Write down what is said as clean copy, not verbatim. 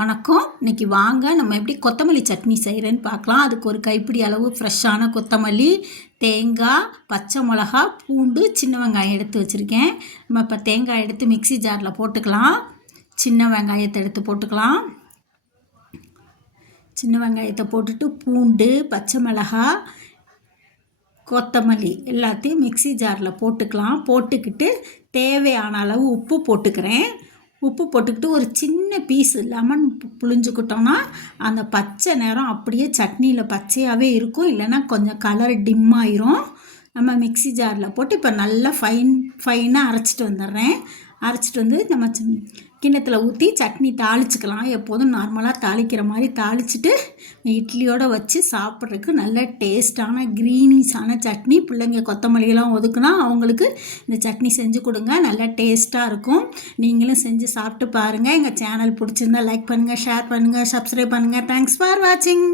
வணக்கம். இன்னைக்கு வாங்க நம்ம எப்படி கொத்தமல்லி சட்னி செய்கிறேன்னு பார்க்கலாம். அதுக்கு ஒரு கைப்பிடி அளவு ஃப்ரெஷ்ஷான கொத்தமல்லி, தேங்காய், பச்சை மிளகா, பூண்டு, சின்ன வெங்காயம் எடுத்து வச்சுருக்கேன். நம்ம இப்போ தேங்காய் எடுத்து மிக்ஸி ஜாரில் போட்டுக்கலாம். சின்ன வெங்காயத்தை எடுத்து போட்டுக்கலாம். சின்ன வெங்காயத்தை போட்டுட்டு பூண்டு, பச்சை மிளகா, கொத்தமல்லி எல்லாத்தையும் மிக்ஸி ஜாரில் போட்டுக்கலாம். போட்டுக்கிட்டு தேவையான அளவு உப்பு போட்டுக்கிறேன். உப்பு போட்டுக்கிட்டு ஒரு சின்ன பீஸு லெமன் புழிஞ்சுக்கிட்டோன்னா அந்த பச்சை நிறம் அப்படியே சட்னியில் பச்சையாகவே இருக்கும். இல்லைன்னா கொஞ்சம் கலர் டிம் ஆயிரும். நம்ம மிக்ஸி ஜாரில் போட்டு இப்போ நல்லா ஃபைனாக அரைச்சிட்டு வந்துடுறேன். அரைச்சிட்டு வந்து நம்ம கிண்ணத்தில் ஊற்றி சட்னி தாளிச்சிக்கலாம். எப்போதும் நார்மலாக தாளிக்கிற மாதிரி தாளிச்சிட்டு இட்லியோடு வச்சு சாப்பிட்றதுக்கு நல்ல டேஸ்டான க்ரீனிஸான சட்னி. பிள்ளைங்க கொத்தமல்லியெல்லாம் ஒதுக்குனா அவங்களுக்கு இந்த சட்னி செஞ்சு கொடுங்க. நல்லா டேஸ்ட்டாக இருக்கும். நீங்களும் செஞ்சு சாப்பிட்டு பாருங்கள். எங்கள் சேனல் பிடிச்சிருந்தா லைக் பண்ணுங்கள், ஷேர் பண்ணுங்கள், சப்ஸ்கிரைப் பண்ணுங்கள். தேங்க்ஸ் ஃபார் வாட்சிங்.